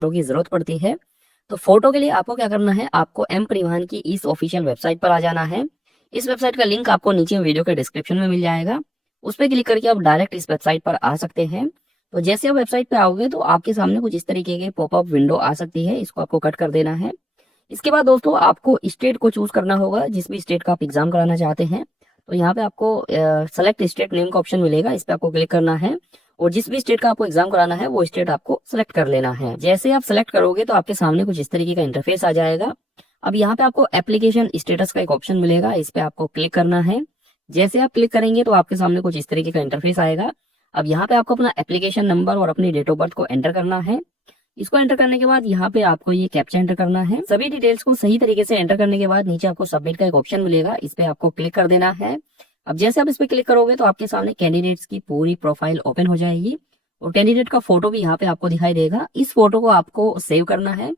Photo की जरूरत पड़ती है। तो फोटो के लिए आपको क्या करना है, आपको एम परिवहन की इस ऑफिशियल वेबसाइट पर आ जाना है। इस वेबसाइट का लिंक आपको नीचे वीडियो के डिस्क्रिप्शन में मिल जाएगा। उस पर क्लिक करके आप डायरेक्ट इस वेबसाइट पर आ सकते हैं। तो जैसे आप वेबसाइट पे आओगे तो आपके सामने कुछ इस तरीके की पॉपअप विंडो आ सकती है, इसको आपको कट कर देना है। इसके बाद दोस्तों आपको स्टेट को चूज करना होगा, जिस भी स्टेट का आप एग्जाम कराना चाहते हैं। तो यहाँ पे आपको सेलेक्ट स्टेट नेम का ऑप्शन मिलेगा, इस पे आपको क्लिक करना है और जिस भी स्टेट का आपको एग्जाम कराना है वो स्टेट आपको सेलेक्ट कर लेना है। जैसे आप सेलेक्ट करोगे तो आपके सामने कुछ इस तरीके का इंटरफेस आ जाएगा। अब यहाँ पे आपको एप्लीकेशन स्टेटस का एक ऑप्शन मिलेगा, इस पे आपको क्लिक करना है। जैसे आप क्लिक करेंगे तो आपके सामने कुछ इस तरीके का इंटरफेस आएगा। अब यहाँ पे आपको अपना एप्लीकेशन नंबर और अपनी डेट ऑफ बर्थ को एंटर करना है। इसको एंटर करने के बाद यहाँ पे आपको ये कैप्चा एंटर करना है। सभी डिटेल्स को सही तरीके से एंटर करने के बाद नीचे आपको सबमिट का एक ऑप्शन मिलेगा, इस पे आपको क्लिक कर देना है। अब जैसे आप इस पे क्लिक करोगे तो आपके सामने कैंडिडेट्स की पूरी प्रोफाइल ओपन हो जाएगी और कैंडिडेट का फोटो भी यहाँ पे आपको दिखाई देगा। इस फोटो को आपको सेव करना है।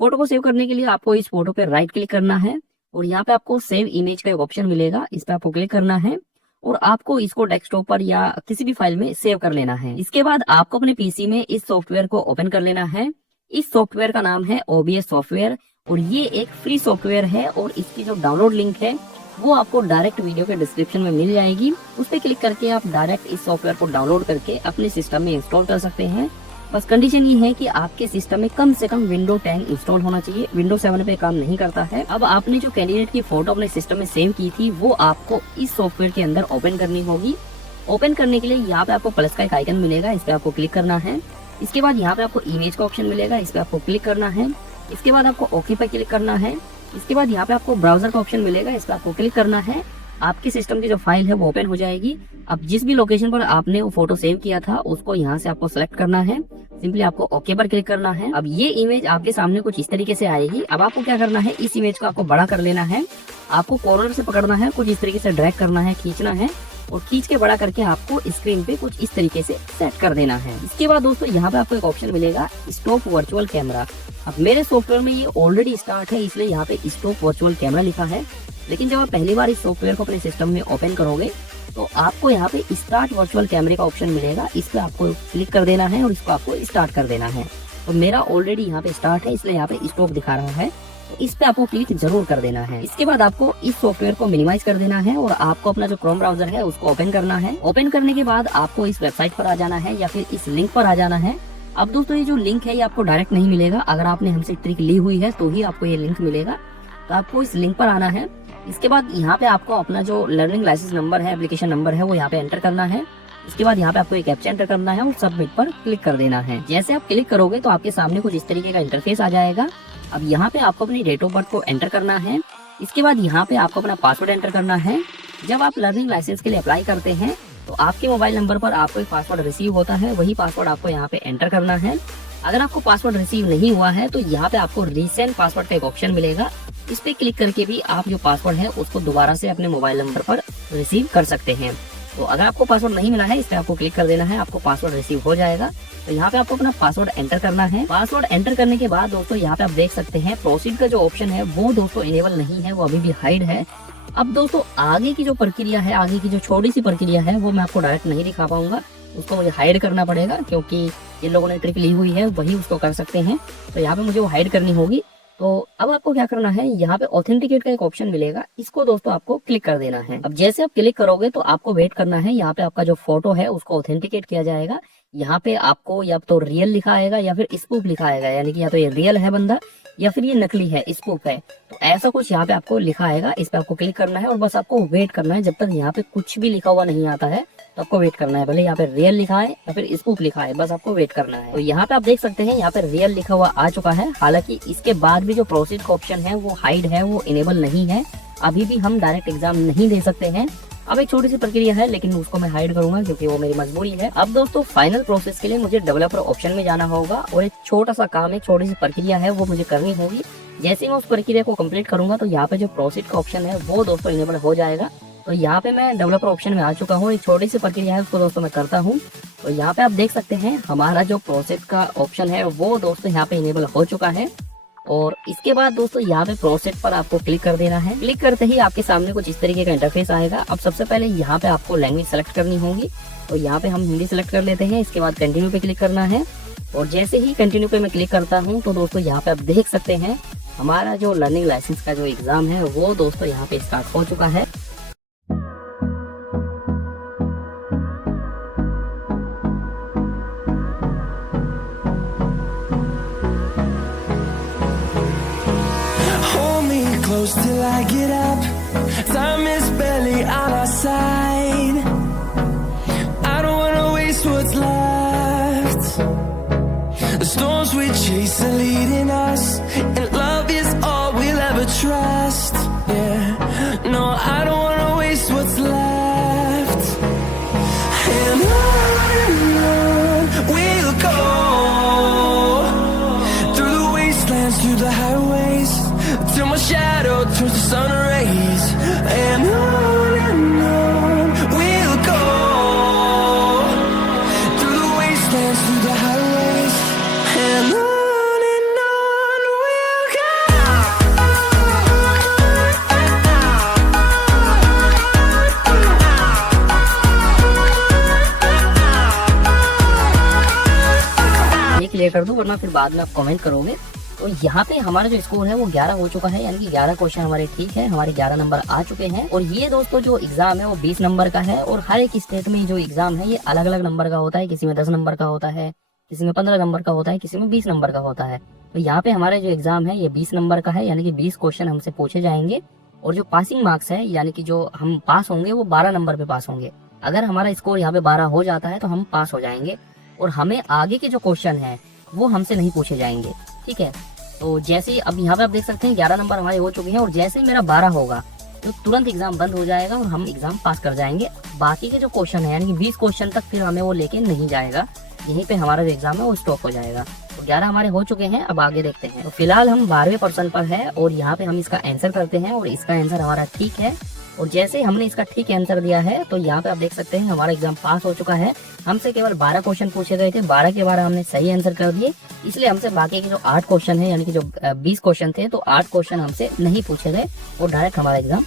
फोटो को सेव करने के लिए आपको इस फोटो पे राइट क्लिक करना है और यहाँ पे आपको सेव इमेज का एक ऑप्शन मिलेगा, इस पे आपको क्लिक करना है और आपको इसको डेस्कटॉप पर या किसी भी फाइल में सेव कर लेना है। इसके बाद आपको अपने पीसी में इस सॉफ्टवेयर को ओपन कर लेना है। इस सॉफ्टवेयर का नाम है OBS सॉफ्टवेयर और ये एक फ्री सॉफ्टवेयर है और इसकी जो डाउनलोड लिंक है वो आपको डायरेक्ट वीडियो के डिस्क्रिप्शन में मिल जाएगी। उस पर क्लिक करके आप डायरेक्ट इस सॉफ्टवेयर को डाउनलोड करके अपने सिस्टम में इंस्टॉल कर सकते हैं। बस कंडीशन ये है कि आपके सिस्टम में कम से कम विंडो 10 इंस्टॉल होना चाहिए, विंडो 7 पे काम नहीं करता है। अब आपने जो कैंडिडेट की फोटो अपने सिस्टम में सेव की थी वो आपको इस सॉफ्टवेयर के अंदर ओपन करनी होगी। ओपन करने के लिए यहाँ पे आपको प्लस का एक आइकन मिलेगा, इस पे आपको क्लिक करना है। इसके बाद यहाँ पे आपको इमेज का ऑप्शन मिलेगा, इस पे आपको क्लिक करना है। इसके बाद आपको ओके पे क्लिक करना है। इसके बाद यहाँ पे आपको ब्राउजर का ऑप्शन मिलेगा, इस पे आपको क्लिक करना है। आपके सिस्टम की जो फाइल है वो ओपन हो जाएगी। अब जिस भी लोकेशन पर आपने वो फोटो सेव किया था उसको यहाँ से आपको सेलेक्ट करना है, सिंपली आपको ओके पर क्लिक करना है। अब ये इमेज आपके सामने कुछ इस तरीके से आएगी। अब आपको क्या करना है, इस इमेज को आपको बड़ा कर लेना है। आपको कॉर्नर से पकड़ना है, कुछ इस तरीके से ड्रैग करना है, खींचना है और खींच के बड़ा करके आपको स्क्रीन पे कुछ इस तरीके से सेट कर देना है। इसके बाद दोस्तों यहाँ पे आपको एक ऑप्शन मिलेगा स्टॉप वर्चुअल कैमरा। अब मेरे सॉफ्टवेयर में ये ऑलरेडी स्टार्ट है इसलिए यहाँ पे स्टॉप वर्चुअल कैमरा लिखा है, लेकिन जब आप पहली बार इस सॉफ्टवेयर को अपने सिस्टम में ओपन करोगे तो आपको यहाँ पे स्टार्ट वर्चुअल कैमरे का ऑप्शन मिलेगा, इस पे आपको क्लिक कर देना है और इसको आपको स्टार्ट कर देना है। तो मेरा ऑलरेडी यहाँ पे स्टार्ट है इसलिए यहाँ पे स्टॉप दिखा रहा है, तो इस पे आपको क्लिक जरूर कर देना है। इसके बाद आपको इस सॉफ्टवेयर को मिनिमाइज कर देना है और आपको अपना जो क्रोम ब्राउजर है उसको ओपन करना है। ओपन करने के बाद आपको इस वेबसाइट पर आ जाना है या फिर इस लिंक पर आ जाना है। अब दोस्तों ये जो लिंक है ये आपको डायरेक्ट नहीं मिलेगा, अगर आपने हमसे ट्रिक ली हुई है तो ही आपको ये लिंक मिलेगा। तो आपको इस लिंक पर आना है। इसके बाद यहाँ पे आपको अपना जो लर्निंग लाइसेंस नंबर है, एप्लीकेशन नंबर है वो यहाँ पे एंटर करना है। इसके बाद यहाँ पे आपको एक कैप्चा एंटर करना है और सबमिट पर क्लिक कर देना है। जैसे आप क्लिक करोगे तो आपके सामने कुछ इस तरीके का इंटरफेस आ जाएगा। अब यहाँ पे आपको अपनी डेट ऑफ बर्थ को एंटर करना है। इसके बाद यहाँ पे आपको अपना पासवर्ड एंटर करना है। जब आप लर्निंग लाइसेंस के लिए अप्लाई करते हैं तो आपके मोबाइल नंबर पर आपको एक पासवर्ड रिसीव होता है, वही पासवर्ड आपको यहाँ पे एंटर करना है। अगर आपको पासवर्ड रिसीव नहीं हुआ है तो यहाँ पे आपको रीसेंट पासवर्ड का एक ऑप्शन मिलेगा, इस पे क्लिक करके भी आप जो पासवर्ड है उसको दोबारा से अपने मोबाइल नंबर पर रिसीव कर सकते हैं। तो अगर आपको पासवर्ड नहीं मिला है इस पे आपको क्लिक कर देना है, आपको पासवर्ड रिसीव हो जाएगा। तो यहाँ पे आपको अपना पासवर्ड एंटर करना है। पासवर्ड एंटर करने के बाद दोस्तों यहाँ पे आप देख सकते हैं प्रोसीड का जो ऑप्शन है वो दोस्तों इनेबल नहीं है, वो अभी भी हाइड है। अब दोस्तों आगे की जो प्रक्रिया है, आगे की जो छोटी सी प्रक्रिया है वो मैं आपको डायरेक्ट नहीं दिखा पाऊंगा, उसको मुझे हाइड करना पड़ेगा क्योंकि जिन लोगों ने ट्रिक ली हुई है वही उसको कर सकते हैं। तो यहाँ पे मुझे वो हाइड करनी होगी। तो अब आपको क्या करना है, यहाँ पे ऑथेंटिकेट का एक ऑप्शन मिलेगा, इसको दोस्तों आपको क्लिक कर देना है। अब जैसे आप क्लिक करोगे तो आपको वेट करना है, यहाँ पे आपका जो फोटो है उसको ऑथेंटिकेट किया जाएगा। यहाँ पे आपको या तो रियल लिखा आएगा या फिर स्पूफ लिखा आएगा, यानी कि या तो ये रियल है बंदा या फिर ये नकली है, स्पूफ है। तो ऐसा कुछ यहाँ पे आपको लिखा आएगा, इस पे आपको क्लिक करना है और बस आपको वेट करना है जब तक यहाँ पे कुछ भी लिखा हुआ नहीं आता है। तो आपको वेट करना है, भले यहाँ पे रियल लिखा है या फिर स्पूफ लिखा है, बस आपको वेट करना है। तो यहाँ पे आप देख सकते हैं यहाँ पे रियल लिखा हुआ आ चुका है। हालांकि इसके बाद भी जो प्रोसीड का ऑप्शन है वो हाइड है, वो इनेबल नहीं है। अभी भी हम डायरेक्ट एग्जाम नहीं दे सकते हैं। अब एक छोटी सी प्रक्रिया है लेकिन उसको मैं हाइड करूंगा क्योंकि वो मेरी मजबूरी है। अब दोस्तों फाइनल प्रोसेस के लिए मुझे डेवलपर ऑप्शन में जाना होगा और एक छोटा सा काम, एक छोटी सी प्रक्रिया है वो मुझे करनी होगी। जैसे मैं उस प्रक्रिया को कंप्लीट करूंगा तो यहाँ पे जो प्रोसीड का ऑप्शन है वो दोस्तों इनेबल हो जाएगा। तो यहाँ पे मैं डेवलपर ऑप्शन में आ चुका हूँ, एक छोटी सी प्रक्रिया है उसको दोस्तों मैं करता हूँ। तो यहाँ पे आप देख सकते हैं हमारा जो प्रोसेस का ऑप्शन है वो दोस्तों यहाँ पे इनेबल हो चुका है। और इसके बाद दोस्तों यहाँ पे प्रोसेस पर आपको क्लिक कर देना है। क्लिक करते ही आपके सामने कुछ इस तरीके का इंटरफेस आएगा। अब सबसे पहले यहाँ पे आपको लैंग्वेज सेलेक्ट करनी होगी, तो यहाँ पे हम हिंदी सेलेक्ट कर लेते हैं। इसके बाद कंटिन्यू पे क्लिक करना है। और जैसे ही कंटिन्यू पे मैं क्लिक करता हूँ तो दोस्तों यहाँ पे आप देख सकते हैं हमारा जो लर्निंग लाइसेंस का जो एग्जाम है वो दोस्तों यहाँ पे स्टार्ट हो चुका है। Hold me close till I get up. Time is barely on our side. I don't wanna waste what's left. The storms we chase are leading us, and love is all we'll ever trust. Yeah, no, I don't wanna waste what's left. And on we'll go, through the wastelands, through the highways, till my shadow turns to sun rays. And on we'll go, through the wastelands, through the highways, and on we'll go. ये clear कर दूं वरना फिर बाद में आप comment करोगे। तो यहाँ पे हमारा जो स्कोर है वो 11 हो चुका है, यानी कि 11 क्वेश्चन हमारे ठीक है, हमारे 11 नंबर आ चुके हैं। और ये दोस्तों जो एग्जाम है वो 20 नंबर का है और हर एक स्टेट में जो एग्जाम है ये अलग अलग नंबर का होता है। किसी में 10 नंबर का होता है, किसी में 15 नंबर का होता है, किसी में 20 नंबर का होता है। तो यहाँ पे हमारा जो एग्जाम है ये 20 नंबर का है, यानी कि 20 क्वेश्चन हमसे पूछे जाएंगे। और जो पासिंग मार्क्स है यानी कि जो हम पास होंगे वो 12 नंबर पे पास होंगे। अगर हमारा स्कोर यहाँ पे 12 हो जाता है तो हम पास हो जाएंगे और हमें आगे के जो क्वेश्चन है वो हमसे नहीं पूछे जाएंगे। ठीक है, तो जैसे ही अब यहाँ पे आप देख सकते हैं 11 नंबर हमारे हो चुके हैं और जैसे ही मेरा 12 होगा तो तुरंत एग्जाम बंद हो जाएगा और हम एग्जाम पास कर जाएंगे। बाकी के जो क्वेश्चन है यानी कि 20 क्वेश्चन तक फिर हमें वो लेके नहीं जाएगा, यहीं पे हमारा जो एग्जाम है वो स्टॉप हो जाएगा। तो 11 हमारे हो चुके हैं, अब आगे देखते हैं। तो फिलहाल हम 12वें पर्सन पर है और यहाँ पे हम इसका आंसर करते हैं और इसका आंसर हमारा ठीक है। और जैसे हमने इसका ठीक आंसर दिया है तो यहाँ पे आप देख सकते हैं हमारा एग्जाम पास हो चुका है। हमसे केवल 12 क्वेश्चन पूछे गए थे, 12 के 12 हमने सही आंसर कर दिए, इसलिए हमसे बाकी के जो 8 क्वेश्चन है यानी कि जो 20 क्वेश्चन थे तो 8 क्वेश्चन हमसे नहीं पूछे गए और डायरेक्ट हमारा एग्जाम